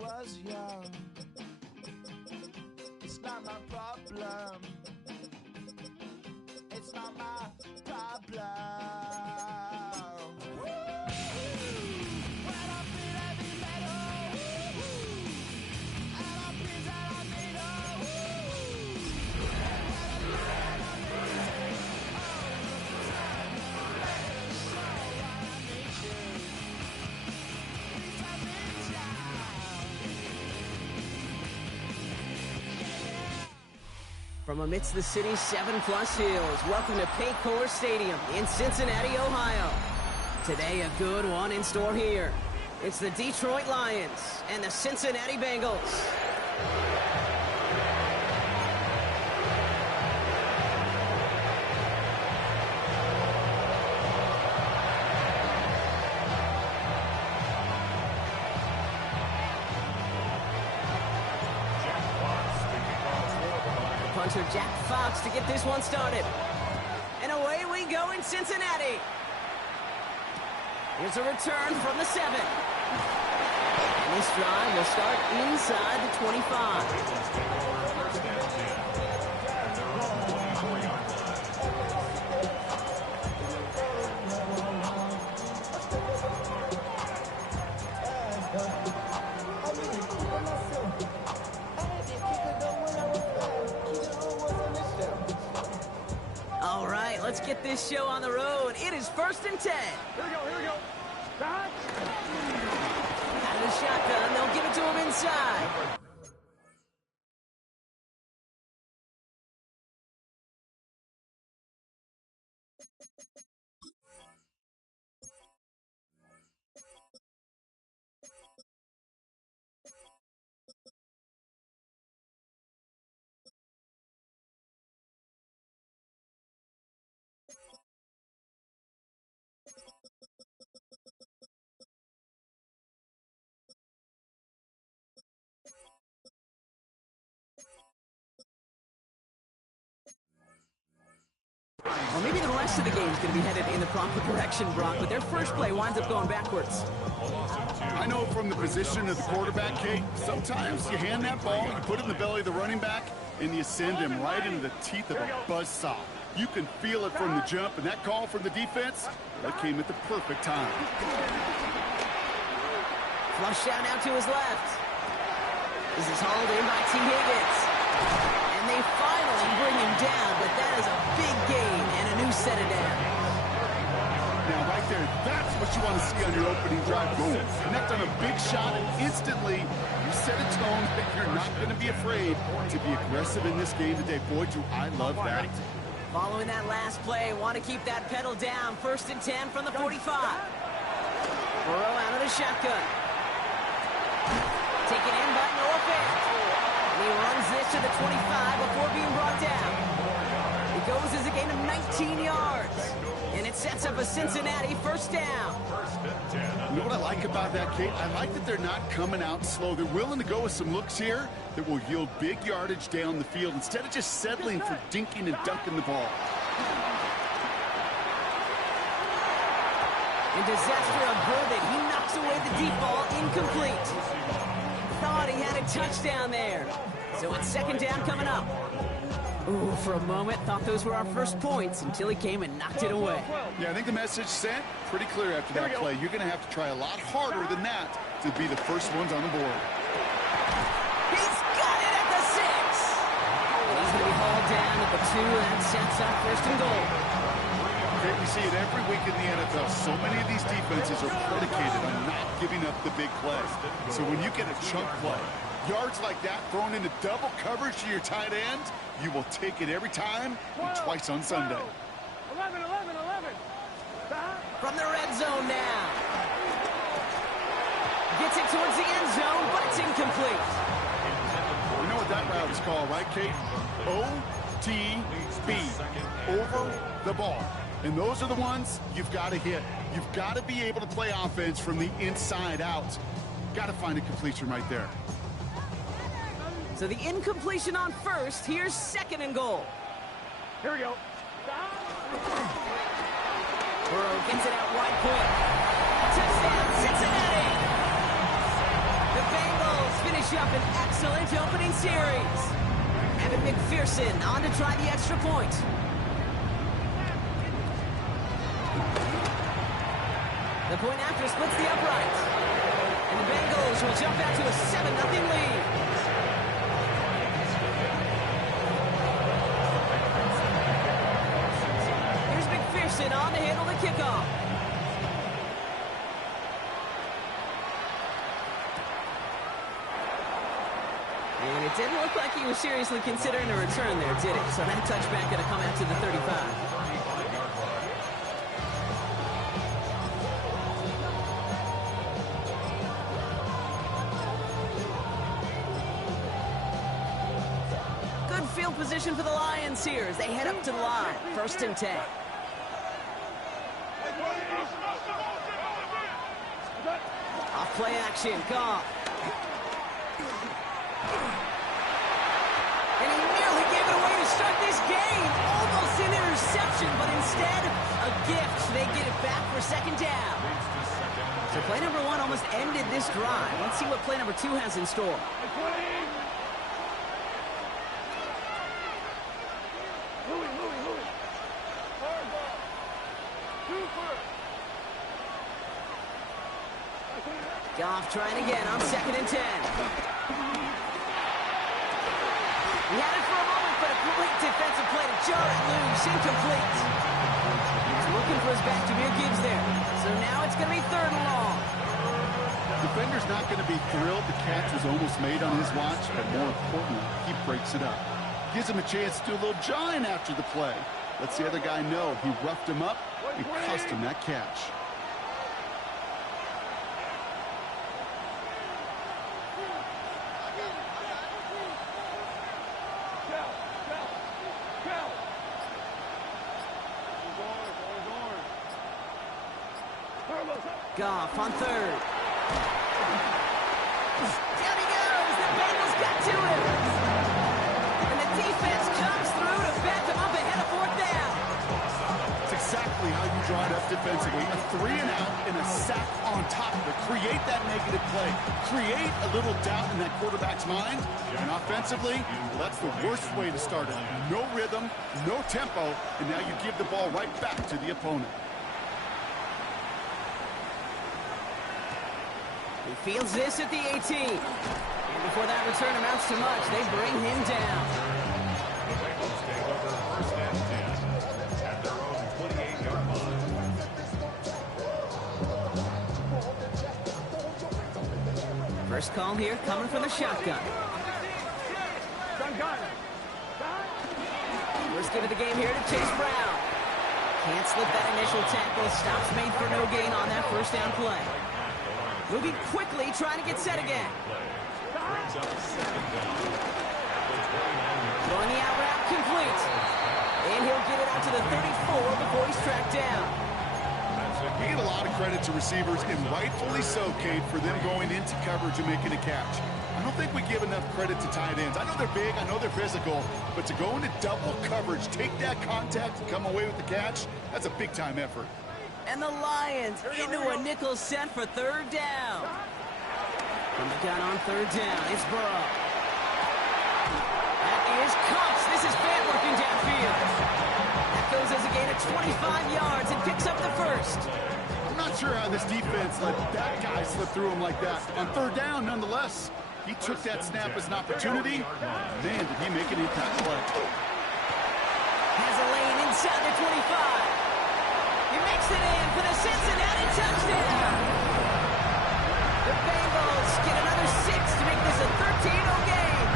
was young. It's not my problem. It's not my problem. From amidst the city's 7+ hills, welcome to Paycor Stadium in Cincinnati, Ohio. Today, a good one in store here. It's the Detroit Lions and the Cincinnati Bengals. Punter Jack Fox to get this one started. And away we go in Cincinnati. Here's a return from the 7. And this drive will start inside the 25. All right, let's get this show on the road. It is 1st and 10. Here we go. Back. Out of the shotgun, they'll give it to him inside. Well, maybe the rest of the game is going to be headed in the proper direction, Brock, but their first play winds up going backwards. I know from the position of the quarterback, Kate, sometimes you hand that ball, you put it in the belly of the running back, and you send him right into the teeth of a buzzsaw. You can feel it from the jump, and that call from the defense, that came at the perfect time. Flush down now to his left. This is hauled in by T. Higgins. And they finally bring him down, but that is a big gain and a new set of downs. Now, right there, that's what you want to see on your opening drive. Boom, connect on a big shot, and instantly you set a tone that you're not going to be afraid to be aggressive in this game today. Boy, do I love that. Following that last play, want to keep that pedal down. 1st and 10 from the 45. Burrow out of the shotgun. Taken in by Noah Fant. And he runs this to the 25 before being brought down. It goes as a gain of 19 yards. And it sets up a Cincinnati 1st down. You know what I like about that, Kate? I like that they're not coming out slow. They're willing to go with some looks here that will yield big yardage down the field instead of just settling for dinking and dunking the ball. In disaster averted, he knocks away the deep ball, incomplete. Thought he had a touchdown there. So it's 2nd down coming up. Ooh, for a moment, thought those were our first points until he came and knocked it away. Yeah, I think the message sent pretty clear after that play. You're going to have to try a lot harder than that to be the first ones on the board. He's got it at the 6. And he's going to be hauled down at the 2, and that sets up 1st and goal. Okay, we see it every week in the NFL. So many of these defenses are predicated on not giving up the big play. So when you get a chunk play, yards like that thrown into double coverage to your tight end, you will take it every time and twice on Sunday. 11. From the red zone now. Gets it towards the end zone, but it's incomplete. You know what that route is called, right, Kate? OTB, over the ball. And those are the ones you've got to hit. You've got to be able to play offense from the inside out. Got to find a completion right there. So the incompletion on 1st. Here's 2nd and goal. Here we go. Burrow gets it out wide point. Touchdown, Cincinnati! The Bengals up an excellent opening series. Evan McPherson on to try the extra point. The point after splits the upright. And the Bengals will jump out to a 7-0 lead. Here's McPherson on to handle the kickoff. And it didn't look like he was seriously considering a return there, did it? So that touchback going to come out to the 35. Good field position for the Lions here as they head up to the line. 1st and 10. Off play action, Goff. And he nearly gave it away to start this game. Almost an interception, but instead, a gift. They get it back for 2nd down. So play number 1 almost ended this drive. Let's see what play number 2 has in store. Goff trying again on 2nd and 10. He had it for a moment, but a great defensive play to jar it loose, incomplete. He's looking for his back. Jahmyr Gibbs there. So now it's going to be 3rd and long. Defender's not going to be thrilled the catch was almost made on his watch, but more importantly, he breaks it up. Gives him a chance to do a little jawing after the play. Lets the other guy know he roughed him up and cost him that catch. Goff on 3rd. Down he goes. The Bengals got to him. And the defense comes through to back him up ahead of 4th down. It's exactly how you draw it up defensively. A 3 and out and a sack on top of it. Create that negative play. Create a little doubt in that quarterback's mind. And offensively, that's the worst way to start it. No rhythm, no tempo, and now you give the ball right back to the opponent. He fields this at the 18. And before that return amounts to much, they bring him down. First call here coming from the shotgun. First give of the game here to Chase Brown. Can't slip that initial tackle. Stops made for no gain on that 1st down play. Moving quickly, trying to get set again. Throwing the out route complete. And he'll get it out to the 34 before he's tracked down. We give a lot of credit to receivers, and rightfully so, Kate, for them going into coverage and making a catch. I don't think we give enough credit to tight ends. I know they're big, I know they're physical, but to go into double coverage, take that contact, and come away with the catch, that's a big-time effort. And the Lions into a nickel set for 3rd down. From the gun on 3rd down, it's Burrow. That is Cox. This is Fant working downfield. That goes as a gain of 25 yards and picks up the 1st. I'm not sure how this defense let that guy slip through him like that. On 3rd down, nonetheless, he took that snap as an opportunity. Man, did he make an impact play. Has a lane inside the 25. He makes it in for the Cincinnati touchdown. The Bengals get another 6 to make this a 13-0 game.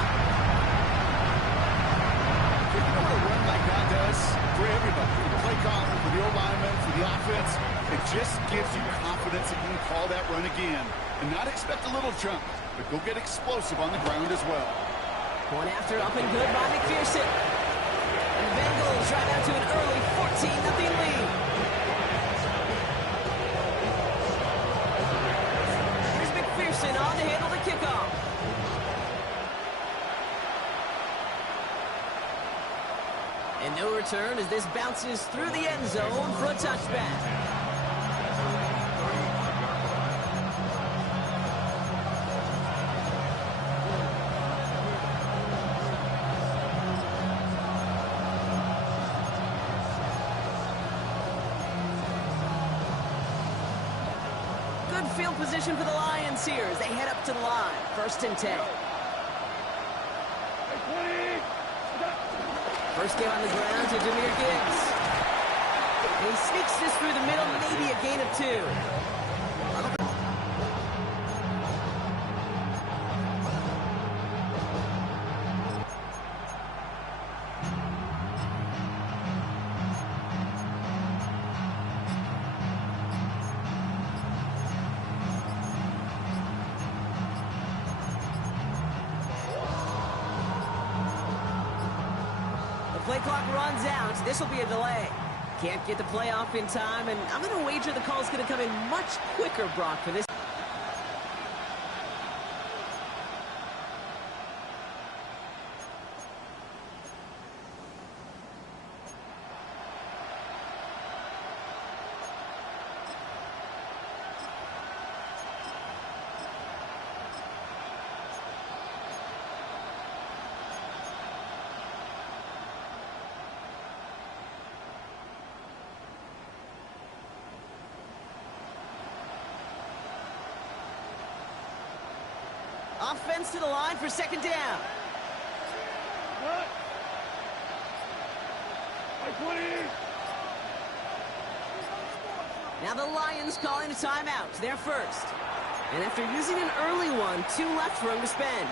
You know what a run like that does for everybody? For the play caller, for the old lineman, for the offense. It just gives you confidence that you can call that run again. And not expect a little jump, but go get explosive on the ground as well. Point after up and good by McPherson. And the Bengals drive out to an early 14-0 lead. On to handle the kickoff. And no return as this bounces through the end zone for a touchback. field position for the Lions here as they head up to the line. 1st and 10. First down on the ground to Jahmyr Gibbs. And he sneaks this through the middle, maybe a gain of 2. Play clock runs out. This will be a delay. Can't get the play off in time, and I'm going to wager the call's going to come in much quicker, Brock, for this. Offense to the line for 2nd down. Now the Lions calling a timeout. They're first. And after using an early one, 2 left for him to spend.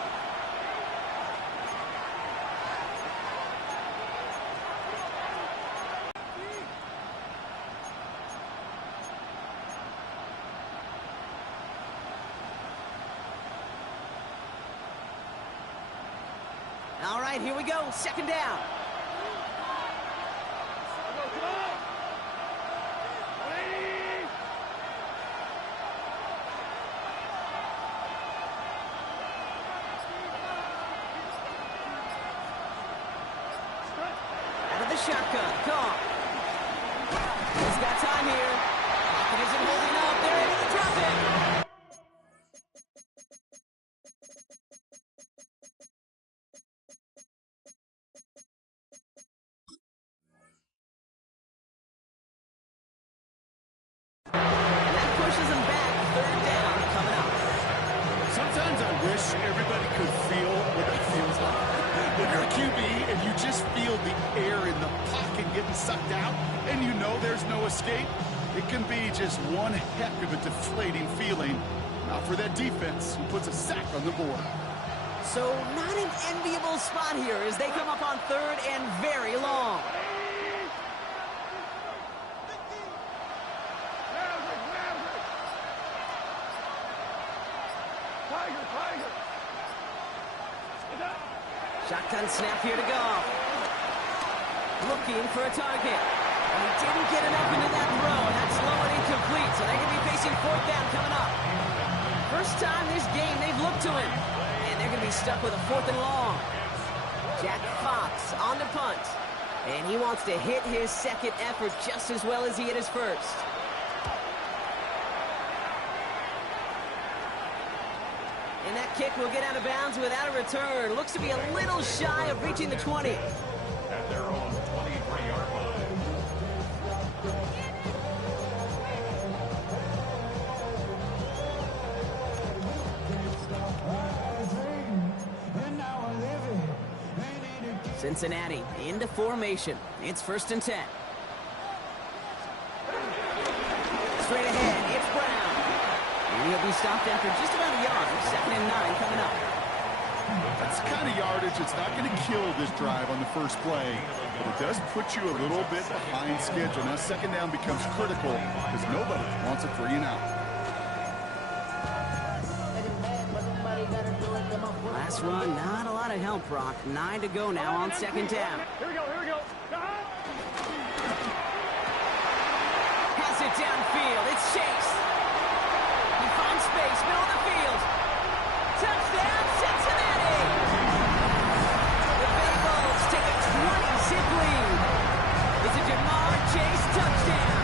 All right, here we go. 2nd down. Out of the shotgun. Call. He's got time here. Pocket isn't holding up. They're able to drop it. Everybody could feel what it feels like. When you're a QB and you just feel the air in the pocket getting sucked out and you know there's no escape, it can be just one heck of a deflating feeling. Not for that defense who puts a sack on the board. So not an enviable spot here as they come up on 3rd and very long. Shotgun snap here to go. Looking for a target. And he didn't get enough into that throw. That's low and incomplete, so they're going to be facing 4th down coming up. First time this game they've looked to him. And they're going to be stuck with a 4th and long. Jack Fox on the punt. And he wants to hit his 2nd effort just as well as he hit his 1st. And that kick will get out of bounds without a return. Looks to be a little shy of reaching the 20. At their own 23-yard line. Cincinnati into formation. It's 1st and 10. Straight ahead, it's Brown. And he'll be stopped after just about a yard. 2nd and 9 coming up. That's the kind of yardage that's not going to kill this drive on the first play, but it does put you a little bit behind schedule. Now 2nd down becomes critical because nobody wants a 3 and out. Last run, not a lot of help, Brock. 9 to go now on 2nd down. Here we go, here we go. Has it downfield. It's Chase. He finds space, middle of the field. Touchdown, Cincinnati! The Bengals take a 20-zip lead. It's a Ja'Marr Chase touchdown.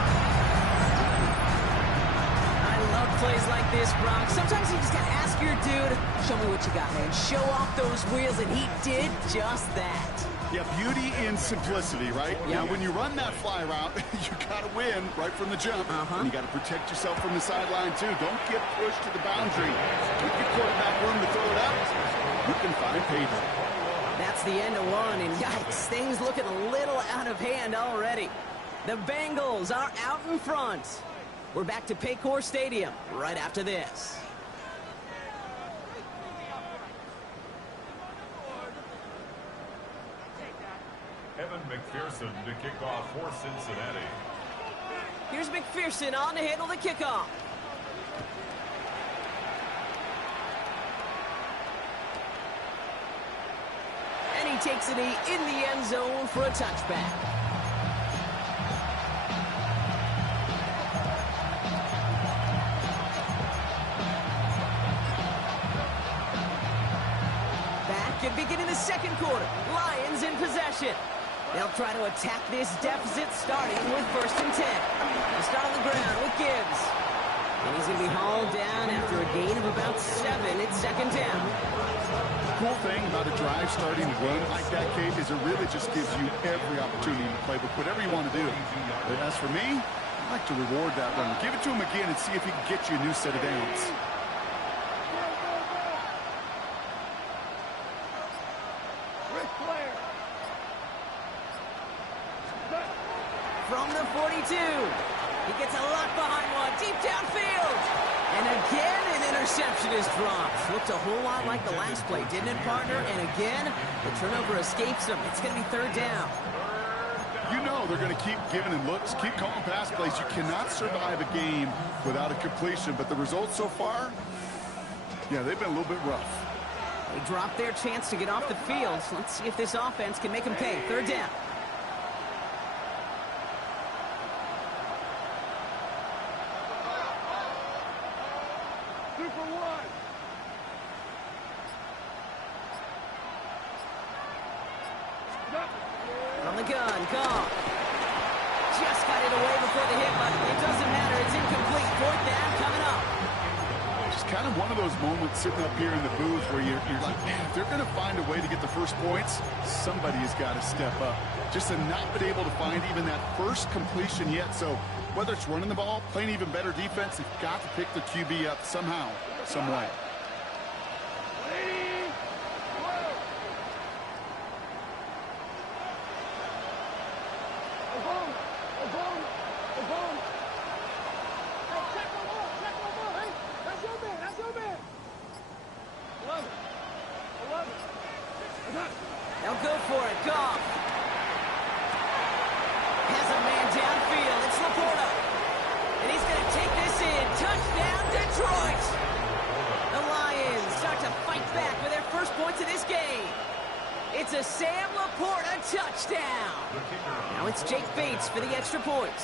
I love plays like this, Brock. Sometimes you just gotta ask your dude, Show me what you got, man. Show off those wheels, and he did just that. Yeah, beauty in simplicity, right? Now, when you run that fly route, you got to win right from the jump. And you got to protect yourself from the sideline, too. Don't get pushed to the boundary. Give your quarterback room to throw it up. You can find payback. That's the end of one, and yikes, things looking a little out of hand already. The Bengals are out in front. We're back to Paycor Stadium right after this. Evan McPherson to kick off for Cincinnati. Here's McPherson on to handle the kickoff. And he takes a knee in the end zone for a touchback. Back at beginning the second quarter. Lions in possession. They'll try to attack this deficit starting with 1st and 10. They start on the ground with Gibbs. And he's going to be hauled down after a gain of about 7 at 2nd down. Cool thing about a drive starting run like that, Kate, is it really just gives you every opportunity to play with whatever you want to do. But as for me, I like to reward that run. Give it to him again and see if he can get you a new set of downs. From the 42, he gets a lot behind one, deep downfield. And again, an interception is dropped. Looked a whole lot like the last play, didn't it, partner? And again, the turnover escapes him. It's going to be 3rd down. You know they're going to keep giving him looks, keep calling pass plays. You cannot survive a game without a completion. But the results so far, yeah, they've been a little bit rough. They dropped their chance to get off the field. So let's see if this offense can make them pay. 3rd down. From the gun, Goff. Just got it away before the hit, but it doesn't matter. It's incomplete. 4th down coming up. Just kind of one of those moments sitting up here in the booth where you're like, man, if they're going to find a way to get the first points, somebody has got to step up. Just to not been able to find even that first completion yet. So whether it's running the ball, playing even better defense, they've got to pick the QB up somehow, some way. They'll go for it. Goff has a man downfield. It's Laporta. And he's going to take this in. Touchdown, Detroit. The Lions start to fight back with their first points of this game. It's a Sam Laporta touchdown. Now it's Jake Bates for the extra point.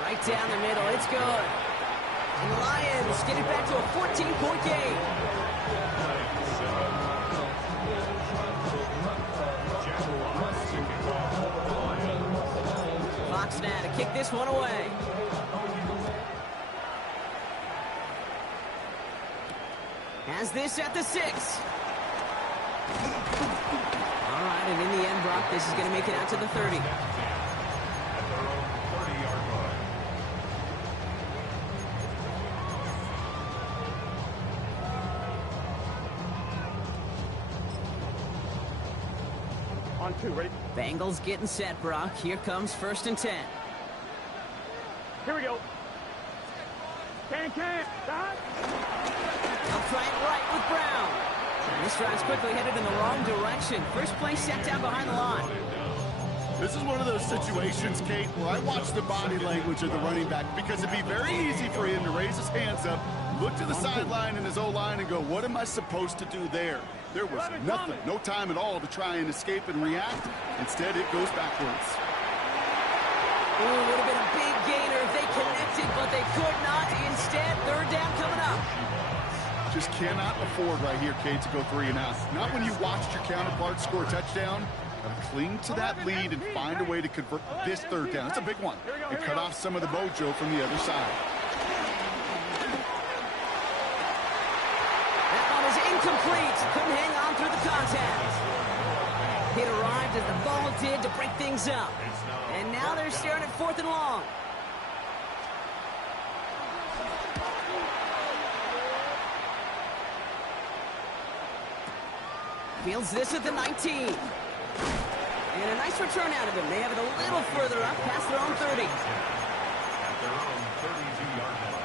Right down the middle. It's good. And the Lions get it back to a 14-point game. Fox now to kick this one away. Has this at the 6. All right, and in the end, Brock, this is going to make it out to the 30. On 2, ready? Bengals getting set, Brock. Here comes 1st and 10. Here we go. Can. Stop. They'll try it right with Brown. This drive's quickly headed in the wrong direction. First play set down behind the line. This is one of those situations, Kate, where I watch the body language of the running back because it'd be very easy for him to raise his hands up, look to the sideline in his O-line and go, what am I supposed to do there? There was nothing, no time at all to try and escape and react. Instead, it goes backwards. Ooh, would have been a big gainer if they connected, but they could not. Instead, 3rd down coming up. Just cannot afford right here, Kate, to go 3 and out. Not when you watched your counterpart score a touchdown. Cling to that lead and find a way to convert this 3rd down. It's a big one. And cut off some of the mojo from the other side. incomplete. Couldn't hang on through the contact. It arrived as the ball did to break things up. And now they're staring at 4th and long. Fields this at the 19. And a nice return out of him. They have it a little further up past their own 30. At their own 32-yard line.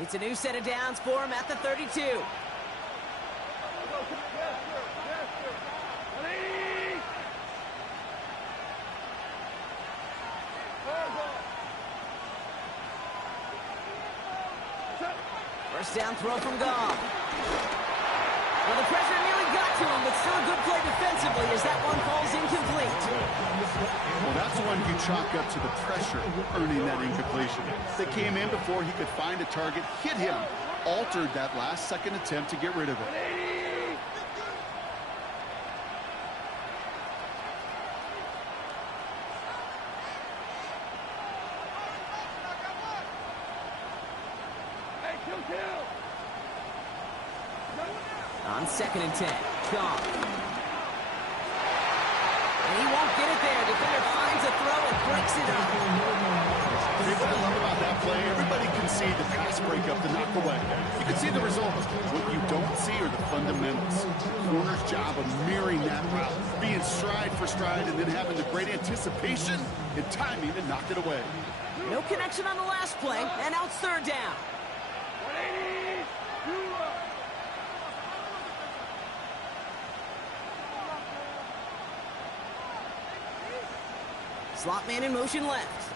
It's a new set of downs for him at the 32. First down throw from Goff. Well, the pressure nearly got to him, but still a good play defensively as that one falls incomplete. Well, that's one you chalk up to the pressure earning that incompletion. They came in before he could find a target, hit him, altered that last-second attempt to get rid of it. On 2nd and 10, Goff. And he won't get it there. Defender finds a throw and breaks it up. What I love about that play, everybody can see the pass breakup, the knock away. You can see the results. What you don't see are the fundamentals. Corner's job of mirroring that route, being stride for stride, and then having the great anticipation and timing to knock it away. No connection on the last play, and now it's 3rd down. Slot man in motion left.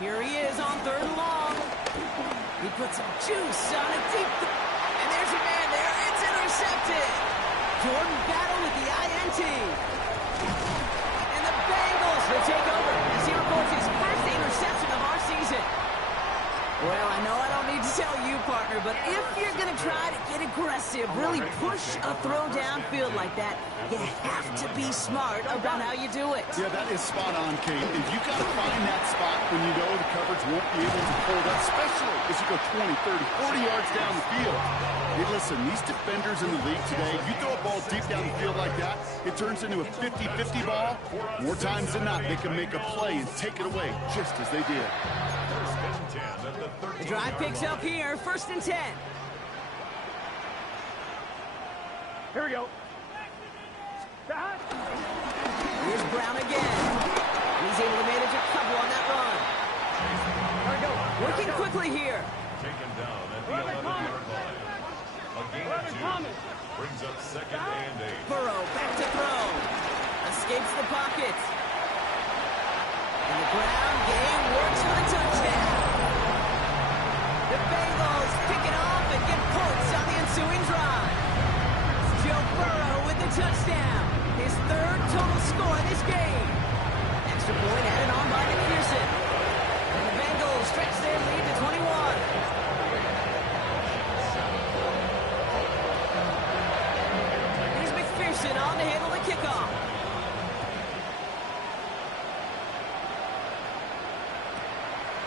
Here he is on 3rd and long. He puts some juice on a deep... And there's a man there. It's intercepted. Jordan Battle with the INT. And the Bengals will take over as he records his first interception of our season. Well, I know I don't need to tell you, partner, but if you're going to try to get aggressive, really push a throw downfield like that, you have to be smart about how you do it. Yeah, that is spot on, Kate. And you got to find that spot when you know the coverage won't be able to hold up, especially as you go 20, 30, 40 yards down the field. Hey, listen, these defenders in the league today, you throw a ball deep down the field like that, it turns into a 50-50 ball. More times than not, they can make a play and take it away, just as they did. The drive picks up here, 1st and 10. Here we go. Here's Brown again. He's able to manage a couple on that run. There we go. Working quickly here. Taken down at the 11-yard line. A gain of 2. Brings up 2nd and 8. Burrow back to throw. Escapes the pocket. And the ground game works for the touchdown. The Bengals pick it off and get points on the ensuing drive. Joe Burrow with the touchdown. His 3rd total score in this game. Extra point added on by McPherson. And the Bengals stretch their lead to 21. Here's McPherson on to handle the kickoff.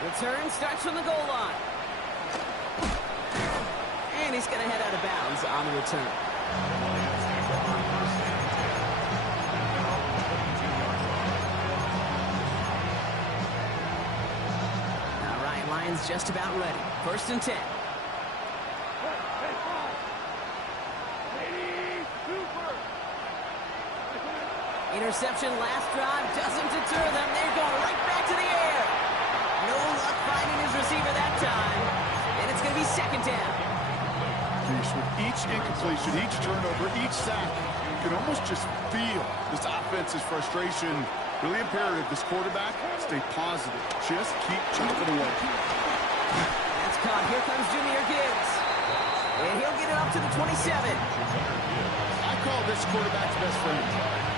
Return starts from the goal line. And he's going to head out of bounds on the return. All right, Lions just about ready. 1st and 10. Interception last drive doesn't deter them. They're going right back to the air. No luck finding his receiver that time. And it's going to be 2nd down. With each incompletion, each turnover, each sack, you can almost just feel this offense's frustration. Really imperative, this quarterback, stay positive. Just keep chopping away. That's caught. Here comes Jahmyr Gibbs. And he'll get it up to the 27. I call this quarterback's best friend.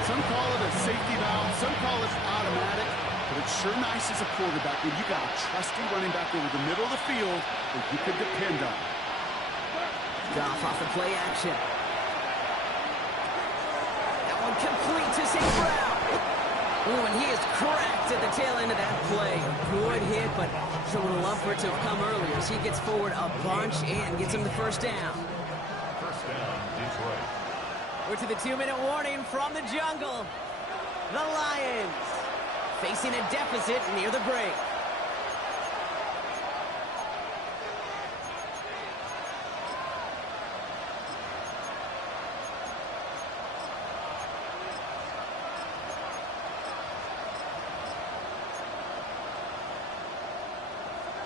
Some call it a safety valve, some call it automatic, but it's sure nice as a quarterback when you got a trusty running back over the middle of the field that you can depend on. Goff off the play action. Incomplete to St. Brown. Oh, and he is cracked at the tail end of that play. A good hit, but sure would have loved for it to have come earlier as he gets forward a bunch and gets him the first down. First down, Detroit. We're to the 2-minute warning from the jungle. The Lions facing a deficit near the break.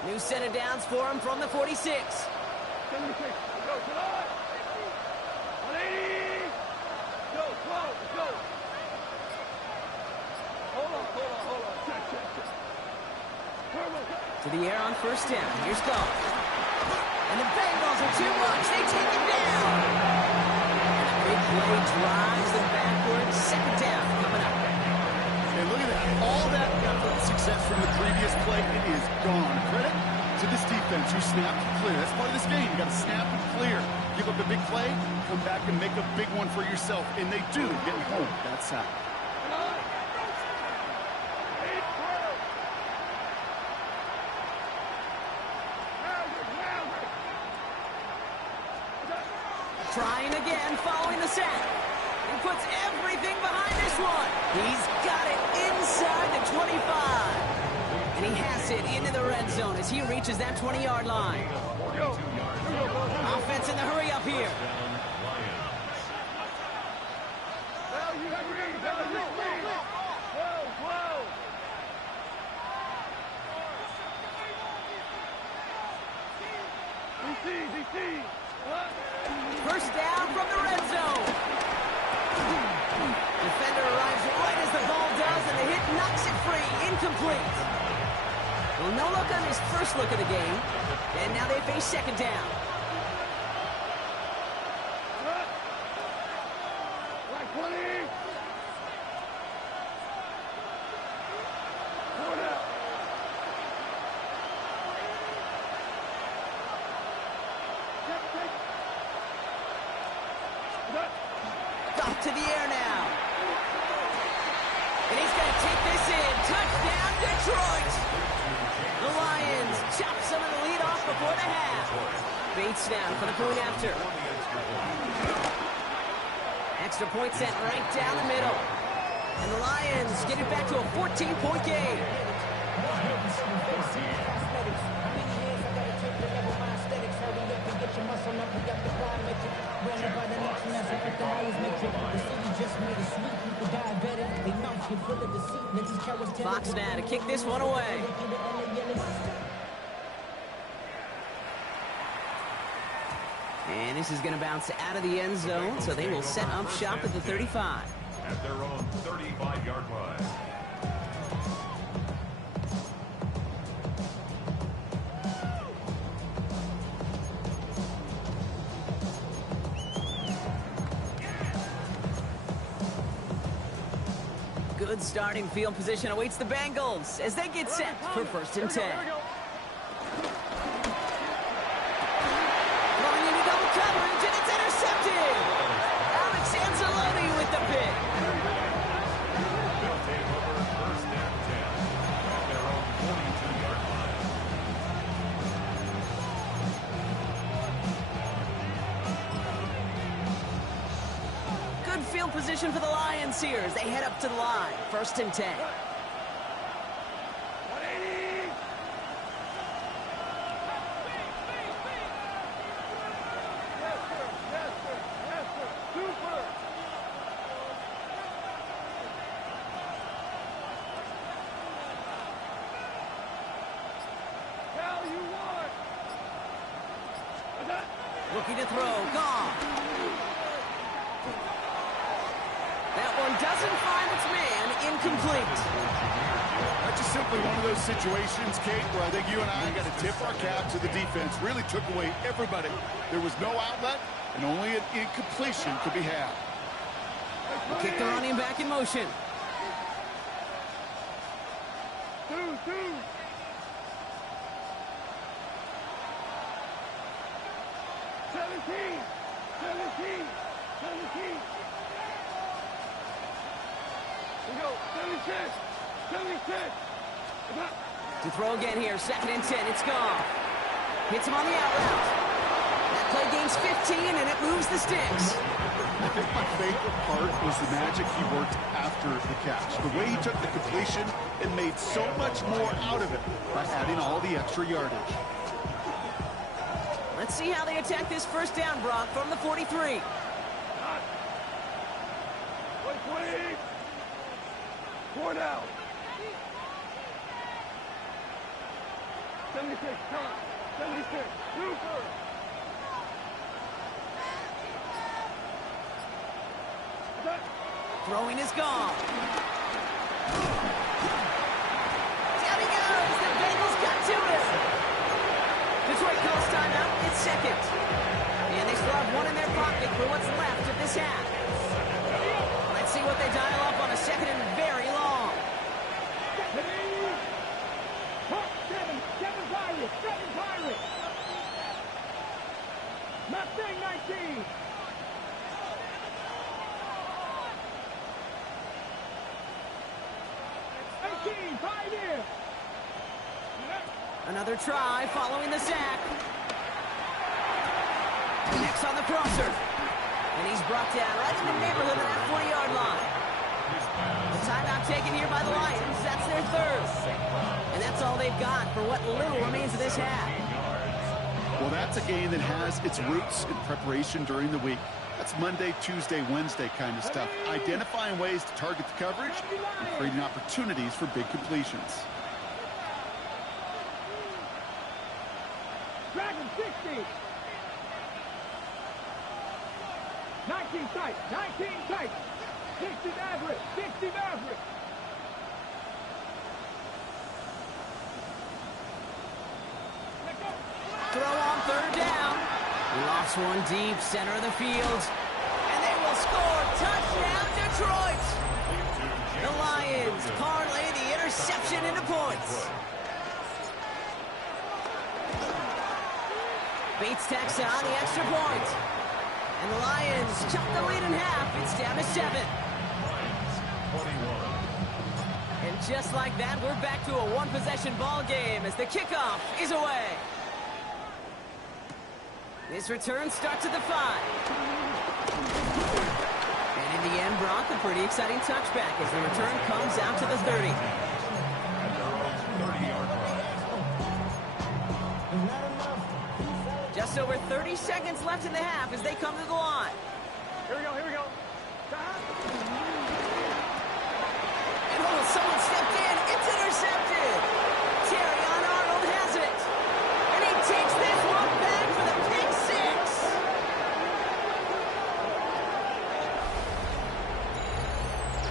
New set of downs for him from the 46. 76. Go, July. 180. Go, 12. Let's go. Hold on. Check. To the air on first down. Here's Goff. And the Bengals are too much. They take him down. And a big play drives them backwards. Second down coming up. And look at that. All that effort and success from the previous play, it is gone. Credit to this defense who snapped and clear. That's part of this game. You got to snap and clear. Give up a big play, come back and make a big one for yourself. And they do get home that side. Trying again following the sack. He puts everything behind this one. He's got it inside the 25. And he has it into the red zone as he reaches that 20-yard line. Offense in the hurry up here. First down from the red zone. Defender arrives right as the ball does, and the hit knocks it free. Incomplete. Well, no look on his first look of the game. And now they face second down. Off to the air now. And he's going to take this in. Touchdown, Detroit. The Lions chop some of the lead off before the half. Bates now for the point after. Extra point set right down the middle. And the Lions get it back to a 14-point game. Fox now to kick this one away. And this is going to bounce out of the end zone, so they will set up shop at the 35. At their own 35-yard line. Good starting field position awaits the Bengals as they get set for first and 10. Throwing into double coverage, and it's intercepted. Alex Anzalone with the pick. They'll take over first and 10 at their own 42-yard line. Good field position for the Lions here as they head up to the line. First and 10. Looking to throw. Gone. That one doesn't find its man. Incomplete. That's just simply one of those situations, Kate, where I think you and I got to tip our cap to the defense. Really took away everybody. There was no outlet, and only an incompletion could be had. We'll kick the running back in motion. 17. We go. 76. 76. To throw again here, 2nd and 10. It's gone. Hits him on the out route. That play gains 15, and it moves the sticks. I think my favorite part was the magic he worked after the catch. The way he took the completion and made so much more out of it by adding all the extra yardage. Let's see how they attack this first down, Brock, from the 43. 120. 4 down. 76. Come. 76. Super. Throwing is gone. Down he goes. The Bengals got to him. Detroit calls timeout. It's 2nd. And they still have one in their pocket for what's left of this half. Let's see what they dial up on a 2nd and very long. 7 Pirates. 7 Pirates. Mustang 19. Pioneer. Another try following the sack. Next on the crosser. And he's brought down right in the neighborhood of that 40-yard line. The timeout taken here by the Lions. That's their 3rd. And that's all they've got for what little remains of this half. Well, that's a game that has its roots in preparation during the week. That's Monday, Tuesday, Wednesday kind of stuff. Identifying ways to target the coverage and creating opportunities for big completions. Dragon 60. 19 tight. 19 tight. 60 Maverick. 60 Maverick. Throw on 3rd down. Lofts one deep, center of the field. And they will score. Touchdown, Detroit. The Lions parlay the interception into points. Bates tacks on the extra point. And the Lions chop the lead in half. It's down to 7. And just like that, we're back to a one-possession ball game as the kickoff is away. This return starts at the 5. And in the end, Brock, a pretty exciting touchback as the return comes out to the 30. Just over 30 seconds left in the half as they come to the line. Here we go, here we go. And oh, someone stepped in. It's intercepted. Terrion Arnold has it. And he takes this one back for the pick 6.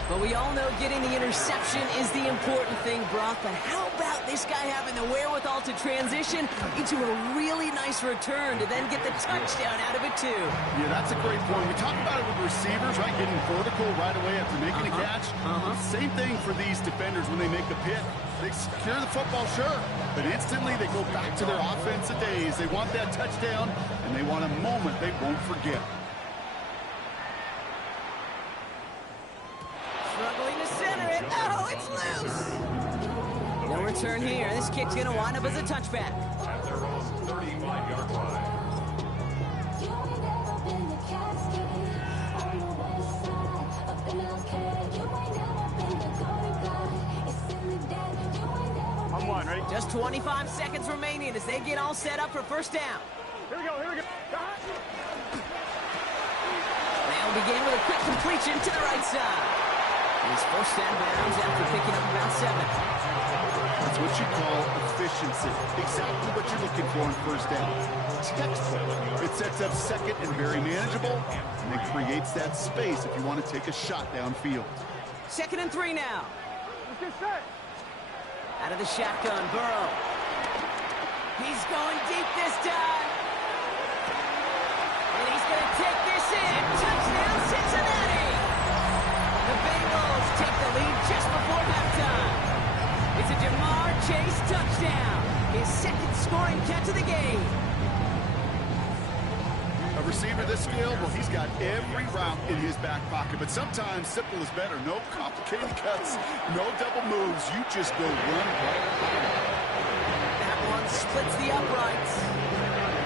But we all know getting the interception is the important thing, Brock. But how about this guy having the wherewithal to transition into a really nice return to then get the touchdown out of it, too? Yeah, that's a great point. We talk about it with receivers, right? Getting vertical right away after making a catch. Same thing for these defenders when they make a pick. They secure the football, sure, but instantly they go back to their offensive days. They want that touchdown, and they want a moment they won't forget. Struggling to center it. Oh, it's loose. No return here. This kick's going to wind up as a touchback. At their own 35-yard line. I'm one, ready? Just 25 seconds remaining as they get all set up for first down. Here we go, here we go. They'll begin with a quick completion to the right side. He's first out of bounds after picking up about 7. That's what you call efficiency. Exactly what you're looking for in first down. Textbook. It sets up second and very manageable, and it creates that space if you want to take a shot downfield. 2nd and 3 now. Let's get set. Out of the shotgun, Burrow. He's going deep this time. And he's going to take this in. Touchdown, Cincinnati. The Bengals take the lead just before halftime. It's a Jamar Chase touchdown. His second scoring catch of the game. A receiver this skilled, well, he's got every route in his back pocket. But sometimes simple is better. No complicated cuts, no double moves. You just go run right. That one splits the uprights.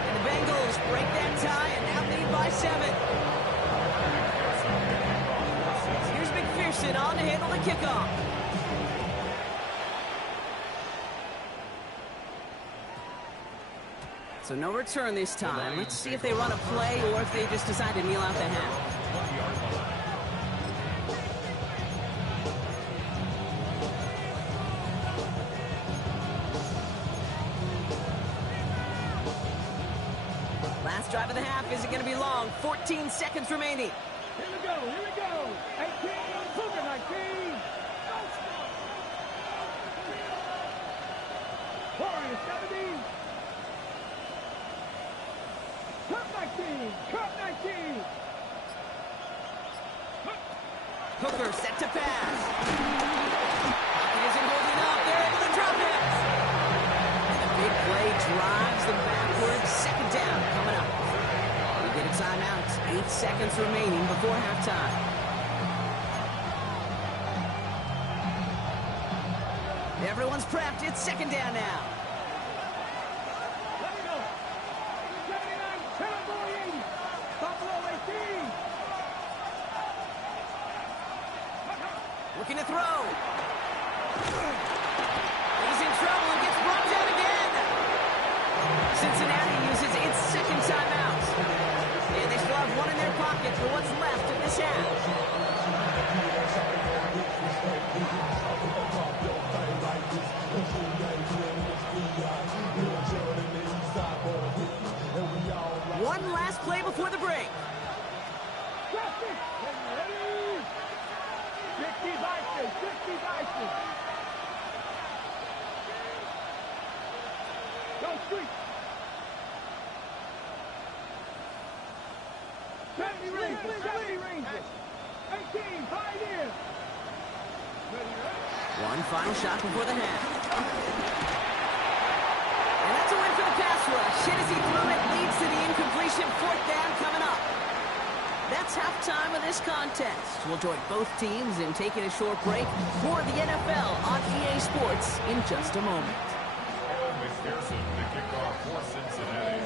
And the Bengals break that tie and now lead by 7. Here's McPherson on to handle the kickoff. So no return this time. Let's see if they run a play or if they just decide to kneel out the half. Last drive of the half isn't going to be long. 14 seconds remaining. Here we go, here we go. 18, Cougar 19. Warriors 17. Cup 19, Cup 19. Hooker set to pass. It isn't holding up. They're able to drop it. And the big play drives them backwards. Second down coming up. We get a timeout. 8 seconds remaining before halftime. Everyone's prepped. It's second down now. Let me go. 79, Terrible 80. Buffalo 18. Looking to throw. He's in trouble and gets brought down again. Cincinnati uses its second timeout. And they still have one in their pocket for what's left of this half. One last play before the break. 60 Bison, 60 Bison. Go street. 70 Rangers, 70 Rangers. 18, Pioneers. One final shot before the half. And that's a win for the pass rush. Hennessy threw it, leads to the incompletion. Fourth down coming up. That's halftime of this contest. We'll join both teams in taking a short break. More of the NFL on EA Sports in just a moment. McPherson, the kickoff for Cincinnati.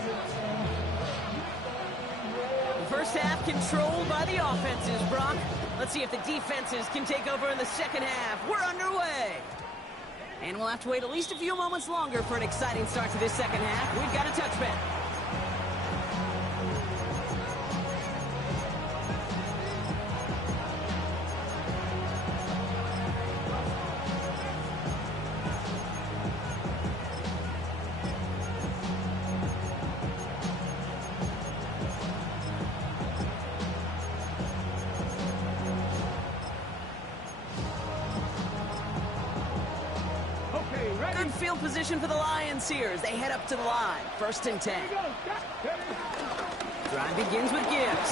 The first half controlled by the offenses, Brock. Let's see if the defenses can take over in the second half. We're underway. And we'll have to wait at least a few moments longer for an exciting start to this second half. We've got a touchback. Good field position for the Lions here as they head up to the line. First and 10. Drive begins with Gibbs.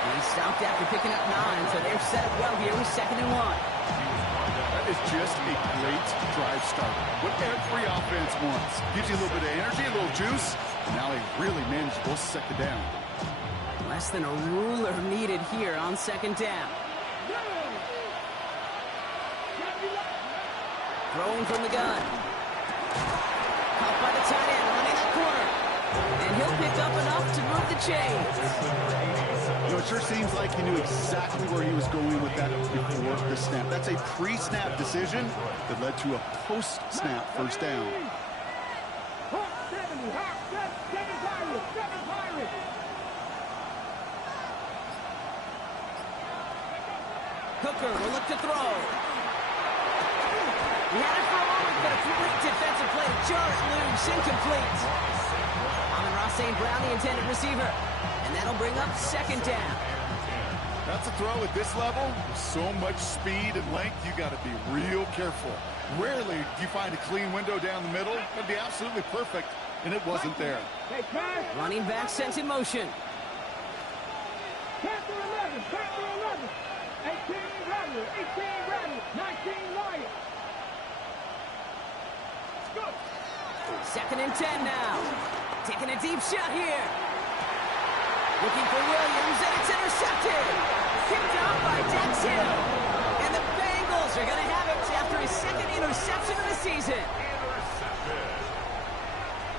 He stopped after picking up 9, so they're set up well here with 2nd and 1. That is just a great drive starter. What every offense wants. Gives you a little bit of energy, a little juice. Now a really manageable second down. Less than a ruler needed here on 2nd down. Throwing from the gun. Caught by the tight end, running that corner. And he'll pick up enough to move the chains. You know, it sure seems like he knew exactly where he was going with that before the snap. That's a pre-snap decision that led to a post-snap first down. Hooker will look to throw. He had it for a moment, but a complete defensive play to jar it loose, incomplete. Amon-Ra St. Brown, the intended receiver. And that'll bring up 2nd down. That's a throw at this level. With so much speed and length, you got to be real careful. Rarely do you find a clean window down the middle. That'd be absolutely perfect, and it wasn't there. Running back sent in motion. Panther 11, Panther 11. 18 Rattler, 18 Rattler, 19 Lion. 2nd and 10 now. Taking a deep shot here. Looking for Williams, and it's intercepted. Picked up by Dax Hill. And the Bengals are going to have it after his second interception of the season. Intercepted.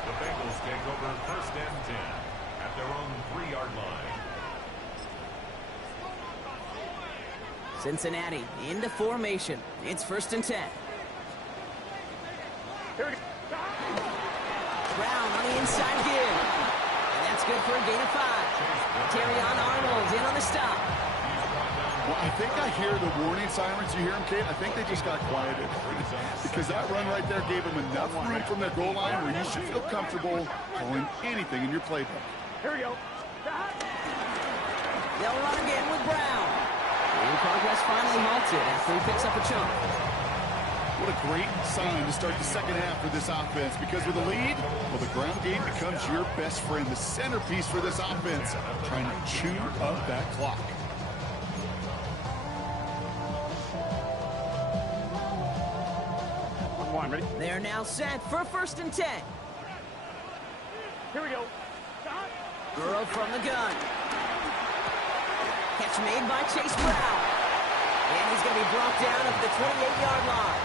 The Bengals take over first and 10 at their own 3-yard line. Cincinnati into formation. It's first and 10. Brown on the inside give. And that's good for a gain of 5. Terrion Arnold in on the stop. Well, I think I hear the warning sirens. You hear them, Kate? I think they just got quieted. Because that run right there gave them enough room from their goal line where you should feel comfortable calling anything in your playbook. Here we go. They'll run again with Brown. And progress finally halted after he picks up a chunk. What a great sign to start the second half for this offense, because with a lead, well, the ground game becomes your best friend, the centerpiece for this offense, trying to chew up that clock. One, ready? They're now set for first and 10. Here we go. Burrow from the gun. Catch made by Chase Brown. And he's going to be brought down at the 28-yard line.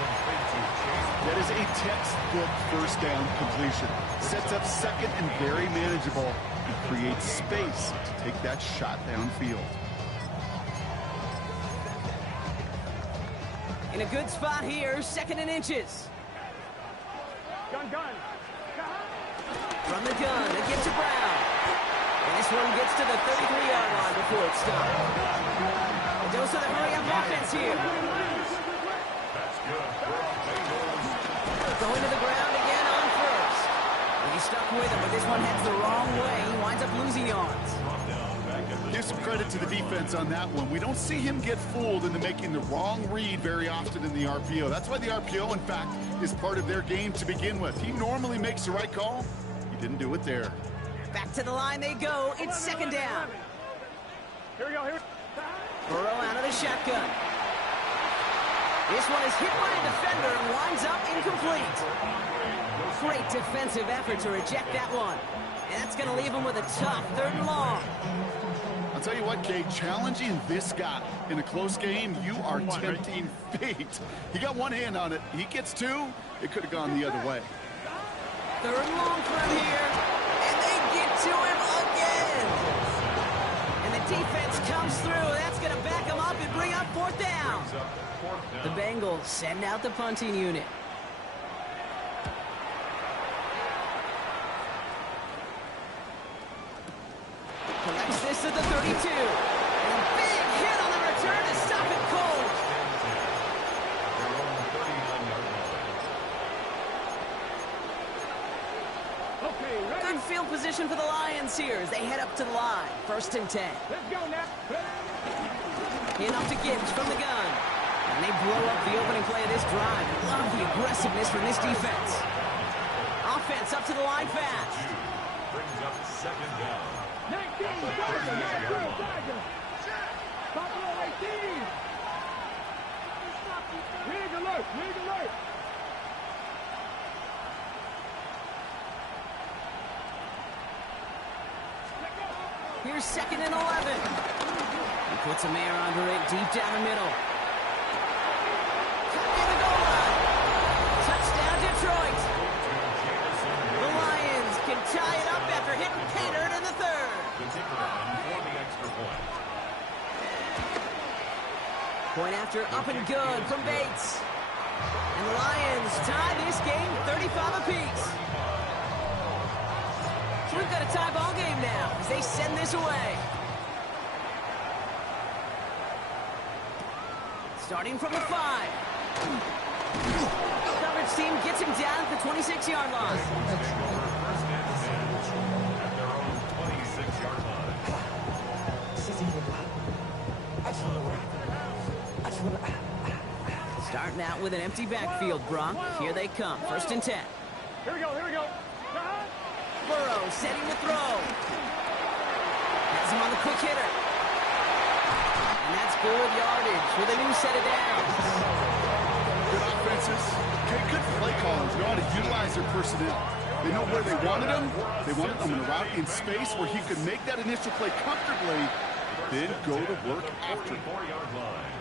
That is a textbook first down completion. Sets up second and very manageable and creates space to take that shot downfield. In a good spot here, second and inches. Gun. From the gun, they get to Brown. And this one gets to the 33-yard line before it's stopped. A dose of the hurry-up offense here. That's good for a Bengals. Going to the ground again on first. And he's stuck with him, but this one heads the wrong way. He winds up losing yards. Give some credit to the defense on that one. We don't see him get fooled into making the wrong read very often in the RPO. That's why the RPO, in fact, is part of their game to begin with. He normally makes the right call. He didn't do it there. Back to the line they go. It's second down. Here we go. Burrow out of the shotgun. This one is hit by a defender and winds up incomplete. Great defensive effort to reject that one. And that's going to leave him with a tough third and long. I'll tell you what, Kate, challenging this guy in a close game, you are tempting fate. He got one hand on it. He gets two. It could have gone the other way. Third and long for him here. And they get to him again. And the defense comes through. That's going to back him up and bring up fourth down. The Bengals send out the punting unit. Collects this at the 32. And a big hit on the return to stop it cold. Okay, ready? Good field position for the Lions here as they head up to the line. First and 10. Let's go now. In up to Gibbs from the gun. And they blow up the opening play of this drive. Love the aggressiveness from this defense. Offense up to the line fast. Brings up second down. 19, Tiger. Buffalo 18. Rig alert. Here's second and 11. He puts a man under it deep down the middle. Cut near the goal line. Touchdown, Detroit. The Lions can tie it up after hitting Pater in the third. The kicker on for the extra point. Point after up and good from Bates. And the Lions tie this game 35 apiece. So we've got a tie ball game now as they send this away. Starting from the 5. Coverage team gets him down at the 26-yard line. First and 10 at their own 26-yard line. Starting out with an empty backfield, Brock. Here they come. First and 10. Here we go. Burrow setting the throw. Has him on the quick hitter. And that's good yardage with a new set of downs. Good offenses. Okay, good play callers. Know how to utilize their personnel. They know where they wanted him. They wanted him in a route in space where he could make that initial play comfortably, then go to work after. 34-yard line.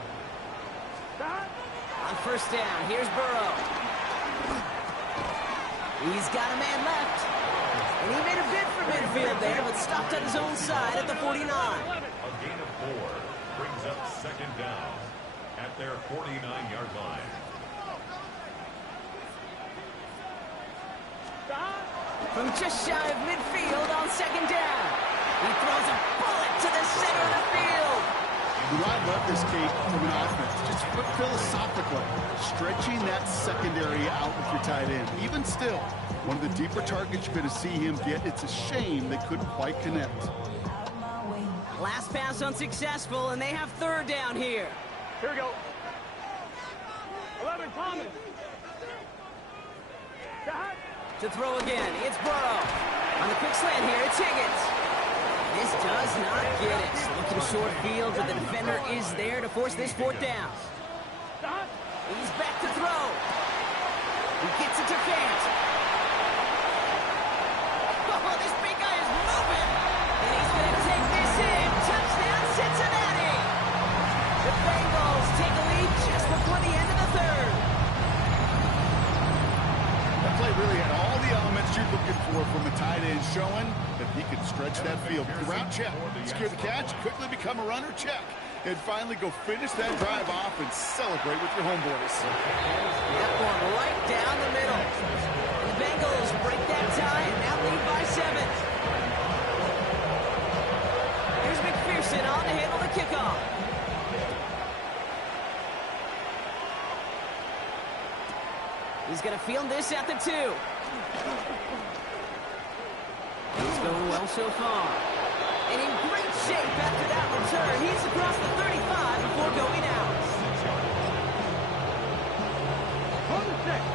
On first down, here's Burrow. He's got a man left. And he made a bid for midfield there, but stopped on his own side at the 49. A gain of 4 brings up second down at their 49-yard line. From just shy of midfield on second down. He throws a bullet to the center of the field. You know, I love this, Kate, from an offense. Just philosophically, stretching that secondary out with your tight end. Even still, one of the deeper targets you're going to see him get. It's a shame they couldn't quite connect. Last pass unsuccessful, and they have third down here. Here we go. 11 Thomas. To throw again, it's Burrow. On the quick slant here, it's Higgins. This does not get it. Looking short field, but the defender is there to force this fourth down. He's back to throw. He gets it to Fant. Oh, this big guy is moving. And he's going to take this in. Touchdown, Cincinnati. The Bengals take a lead just before the end of the third. That play really had all the elements you're looking for from a tight end, showing that he can stretch that field. The route, check. Secure the catch, quickly become a runner, check. And finally go finish that drive off and celebrate with your homeboys. That one right down the middle. The Bengals break that tie and now lead by 7. Here's McPherson on to handle the kickoff. He's going to field this at the 2. He's going well so far. And in great shape after that return. He's across the 35 before going out.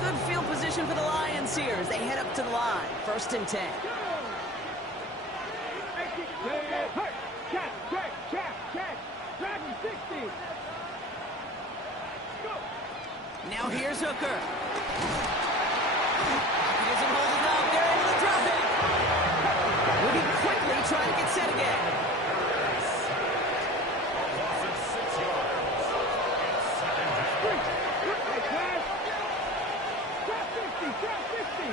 Good field position for the Lions here as they head up to the line. First and 10. Now here's Hooker. He doesn't hold it up. They're able to drop it. Moving quickly, trying to get set again. Loss of 6 yards. It's second down. Trap 50.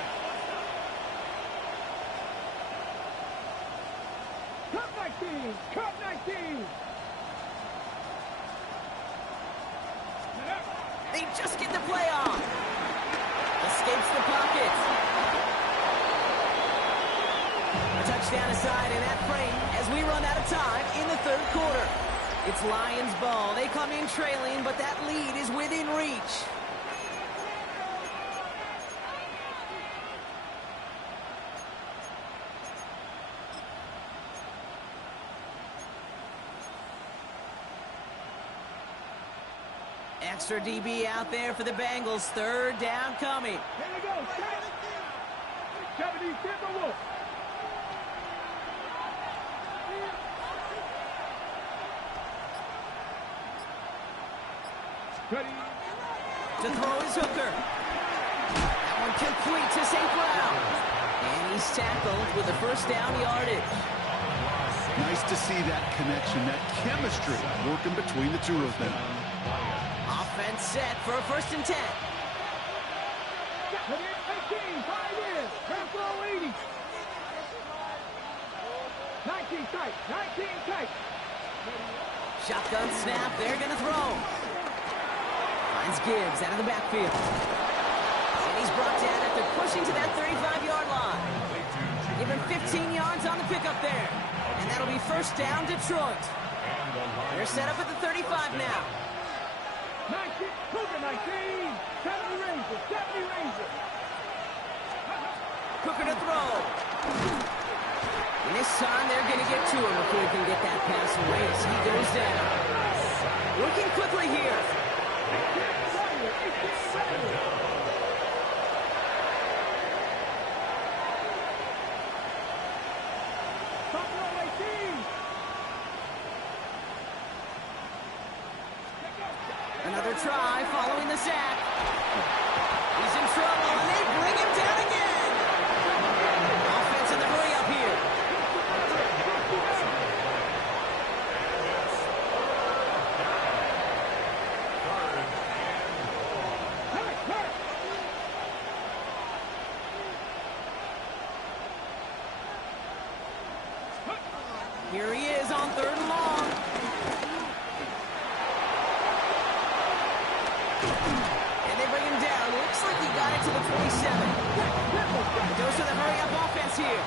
Cut 19. They just get the play on. Escapes the pocket. A touchdown aside in that frame as we run out of time in the third quarter. It's Lions ball. They come in trailing, but that lead is within reach. Extra DB out there for the Bengals. Third down coming. Here we go. 70 Timberwolves. Ready. To throw is Hooker. That one complete to St. Brown. And he's tackled with the first down yardage. Nice to see that connection, that chemistry working between the two of them. Offense set for a first and 10. 18, 5 in. Tempo 80. 19 tight. Shotgun snap. They're going to throw. Finds Gibbs out of the backfield. And he's brought down after pushing to that 35-yard line. Give him 15 yards on the pickup there. And that'll be first down, Detroit. They're set up at the 35 now. 19. 70 Rangers. Hooker to throw. And this time they're going to get to him before he can get that pass away as he goes down. Working quickly here. Another try following the sack. He's in trouble, and they bring him down again. Here he is on 3rd and long. And they bring him down. Looks like he got it to the 27. Goes to the hurry-up offense here.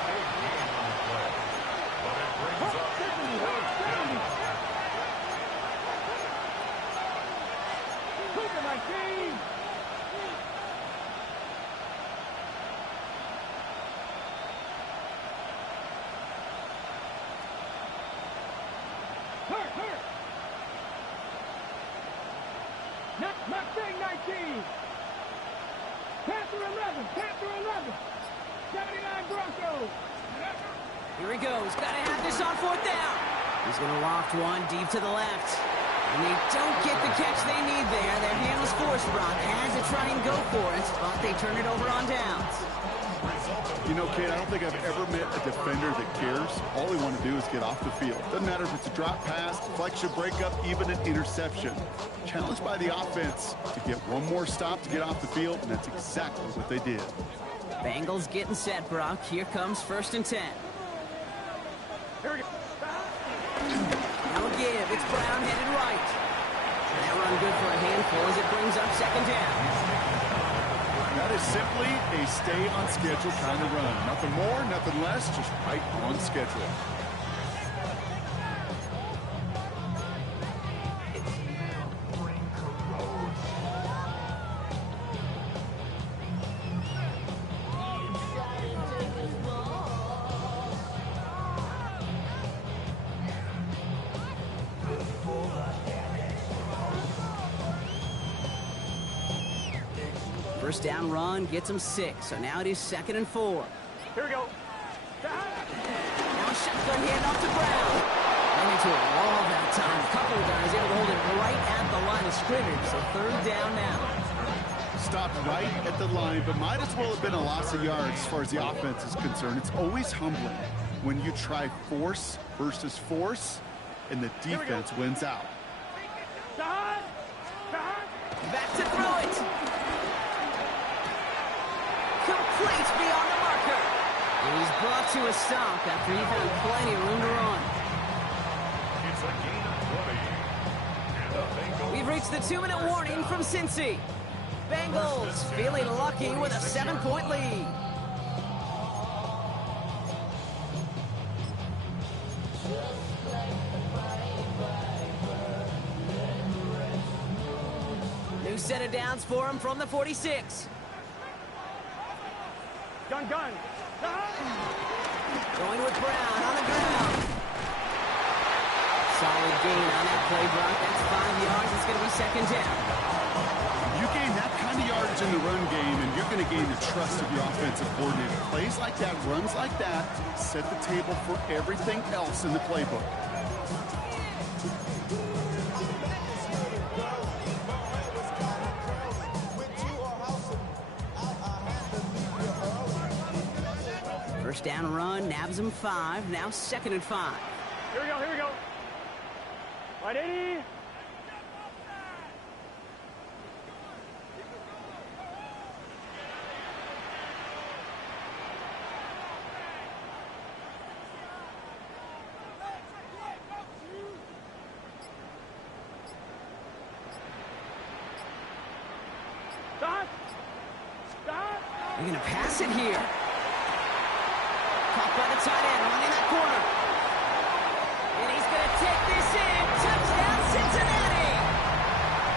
Mustang 19. Panther 11. Panther 11. 79 Broncos. Here he goes. Gotta have this on 4th down. He's gonna loft one deep to the left. And they don't get the catch they need there. Their hand was forced. Brock had to try and go for it, but they turn it over on downs. You know, Kate, I don't think I've ever met a defender that cares. All they want to do is get off the field. Doesn't matter if it's a drop pass, deflection, breakup, even an interception. Challenged by the offense to get one more stop to get off the field, and that's exactly what they did. Bengals getting set, Brock. Here comes 1st and 10. Here we go. No give. It's Brown headed right. That run good for a handful as it brings up 2nd down. That is simply a stay-on-schedule kind of run. Nothing more, nothing less, just right on schedule. First down run gets him 6, so now it is 2nd and 4. Here we go. Now a shotgun handoff to Brown. Ran into a wall that time. A couple of guys able to hold it right at the line of scrimmage, so 3rd down now. Stopped right at the line, but might as well have been a loss of yards as far as the offense is concerned. It's always humbling when you try force versus force, and the defense wins out. Back to throw it. Complete beyond the marker. And he's brought to a stop after he found plenty of room to run. It's a gain of 20. And the Bengals. We've reached the 2-minute warning from Cincy. Bengals feeling lucky with a 7-point lead. New set of downs for him from the 46. Gun. Going with Brown on the ground. Solid gain on that play, Brock. That's 5 yards. It's going to be 2nd down. You gain that kind of yardage in the run game, and you're going to gain the trust of your offensive coordinator. Plays like that, runs like that, set the table for everything else in the playbook. First down run, nabs him 5. Now 2nd and 5. Here we go. Right, 80. Stop. They're going to pass it here. Caught by the tight end, running that corner. And he's going to take this in. Touchdown, Cincinnati!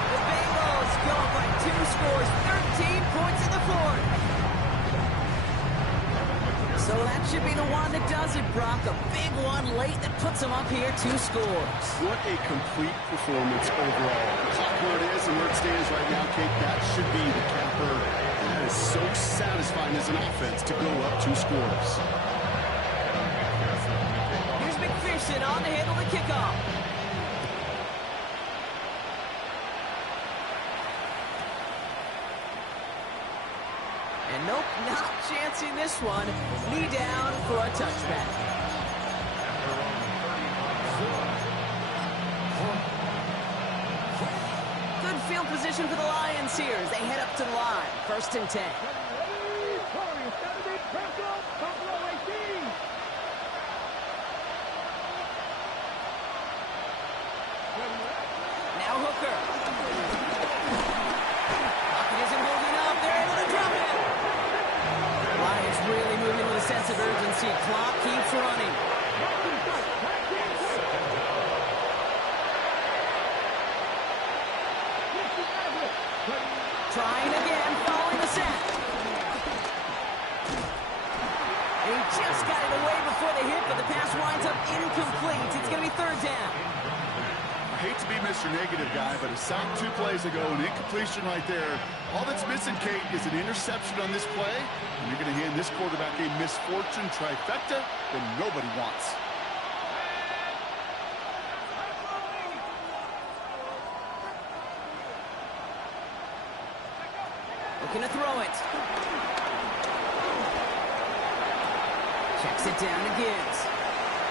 The Bengals go up by 2 scores, 13 points in the 4th. So that should be the one that does it, Brock. A big one late that puts them up here 2 scores. What a complete performance overall. The clock where it is and where it stands right now, Kate, that should be the capper. And that is so satisfying as an offense to go up 2 scores. Here's McPherson on to handle the kickoff. And nope, not chancing this one. Knee down for a touchback. Good field position for the Lions here as they head up to the line. 1st and 10. Hooker. Pocket isn't holding up. They're able to drop it. Lions really moving with a sense of urgency. Clock keeps running. Trying again, following the sack. And he just got it away before the hit, but the pass winds up incomplete. It's going to be third down. I hate to be Mr. Negative guy, but a sack 2 plays ago, an incompletion right there. All that's missing, Kate, is an interception on this play, and you're going to hand this quarterback a misfortune trifecta that nobody wants. Looking to throw it. Checks it down to Gibbs.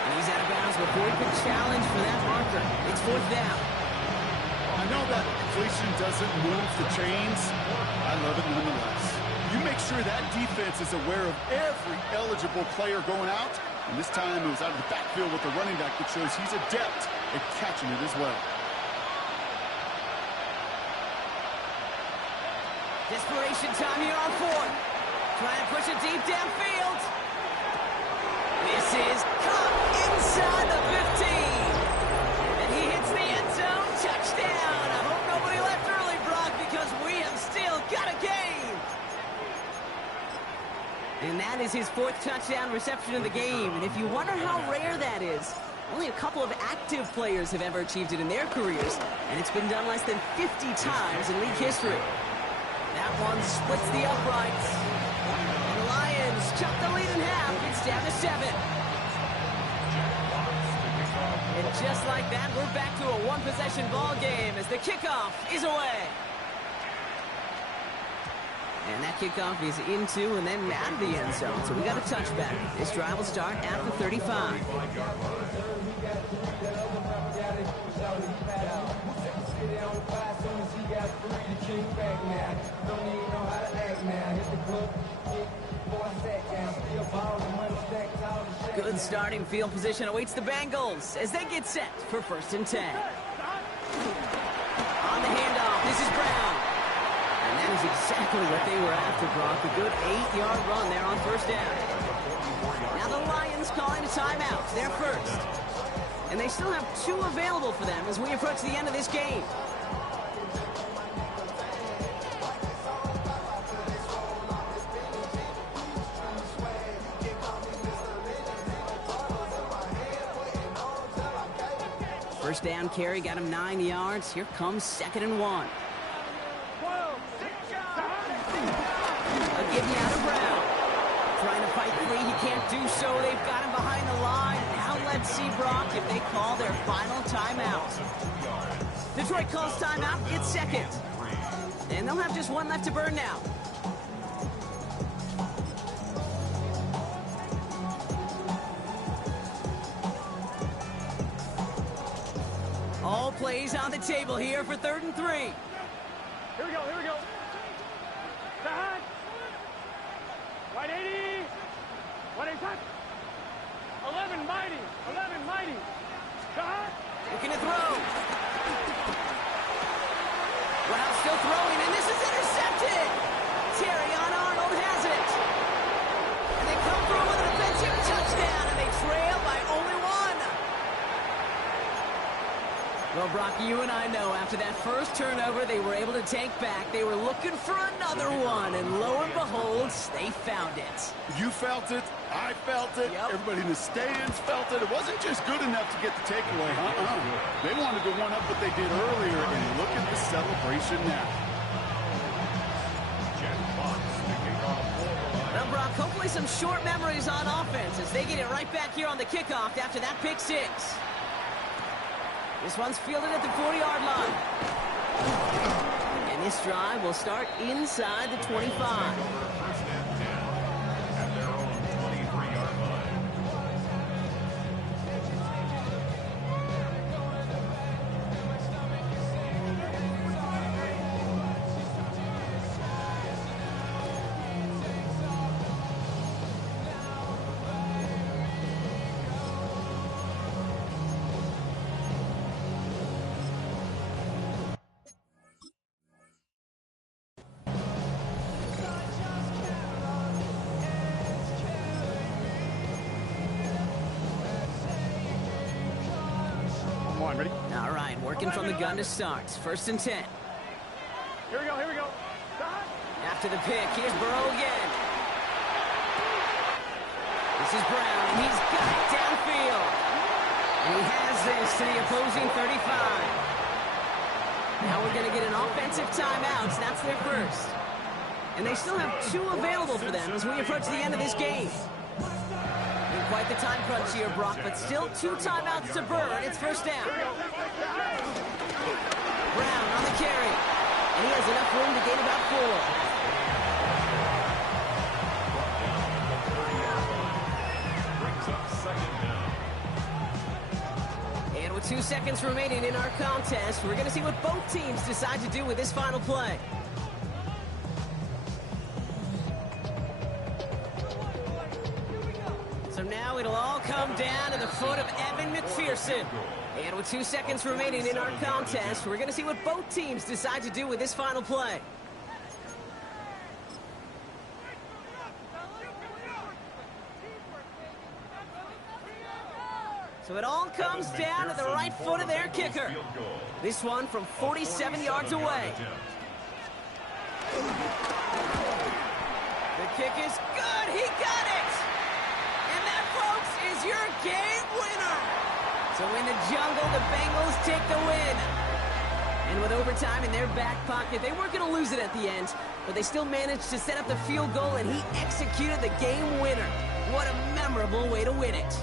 And he's out of bounds before he could challenge for that marker. It's fourth down. I know that completion doesn't move the chains. I love it nonetheless. You make sure that defense is aware of every eligible player going out. And this time it was out of the backfield with the running back that shows he's adept at catching it as well. Desperation time here on fourth. Trying to push it deep downfield. This is caught inside the 15. And he hits the end zone. Touchdown. I hope nobody left early, Brock, because we have still got a game. And that is his 4th touchdown reception of the game. And if you wonder how rare that is, only a couple of active players have ever achieved it in their careers. And it's been done less than 50 times in league history. That one splits the uprights. And the Lions chop the lead in half. It's down to 7. And just like that, we're back to a one-possession ball game as the kickoff is away. And that kickoff is into and then out of the end zone. So we got a touchback. This drive will start at the 35. Good starting field position awaits the Bengals as they get set for 1st and 10. On the handoff, this is Brown. And that is exactly what they were after, Brock. A good 8-yard run there on 1st down. Now the Lions calling a timeout. They're first. And they still have 2 available for them as we approach the end of this game. First down carry got him 9 yards. Here comes 2nd and 1. A give me out of Brown. Trying to fight free. He can't do so. They've got him behind the line. Now let's see, Brock, if they call their final timeout. Detroit calls timeout. It's 2nd. And they'll have just 1 left to burn now. All plays on the table here for 3rd and 3. Here we go, here we go. Side. Right 80. 185. 11 mighty. 11 mighty. Side. Looking to throw. Brown still throwing, and this is intercepted. Terrion Arnold has it. And they come through with an offensive touchdown, and they trail by only 1. Well, Brock, you and I know after that first turnover they were able to take back. They were looking for another one, and lo and behold, they found it. You felt it. I felt it. Yep. Everybody in the stands felt it. It wasn't just good enough to get the takeaway. They wanted to one-up what they did earlier, and look at the celebration now. Well, Brock, hopefully some short memories on offense as they get it right back here on the kickoff after that pick 6. This one's fielded at the 40-yard line. And this drive will start inside the 25. line. Ready? All right, working from the gun to start. 1st and 10. Here we go, here we go. Stop. After the pick, here's Burrow again. This is Brown, and he's got it downfield. And he has this to the opposing 35. Now we're going to get an offensive timeout. That's their first. And they still have 2 available for them as we approach the end of this game. In quite the time crunch here, Brock, but still 2 timeouts to burn. It's 1st down. Brown on the carry. And he has enough room to gain about 4. And with 2 seconds remaining in our contest, we're going to see what both teams decide to do with this final play. So now it'll all come down to the foot of Evan McPherson. And with 2 seconds remaining in our contest, we're going to see what both teams decide to do with this final play. So it all comes down to the right foot of their kicker. This one from 47 yards away. The kick is good. He got it. And that, folks, is your game winner. So in the jungle, the Bengals take the win. And with overtime in their back pocket, they weren't going to lose it at the end, but they still managed to set up the field goal, and he executed the game winner. What a memorable way to win it.